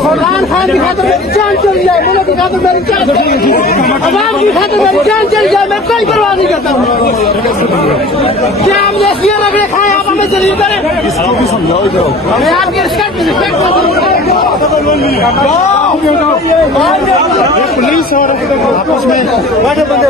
इमरान खान की खातिर जान चल जाए, मुल्क की खातिर मेरी जान चल जाए, अवाम की खातिर मेरी जान चल जाए, मैं कोई परवाह नहीं करता हूँ। क्या हमने सीएम रगड़े खाए, आप हमें जलील करें? इसको भी समझाओ जाओ। मैं आपके रिस्पेक्ट पुलिस और आपस में बड़े बंदे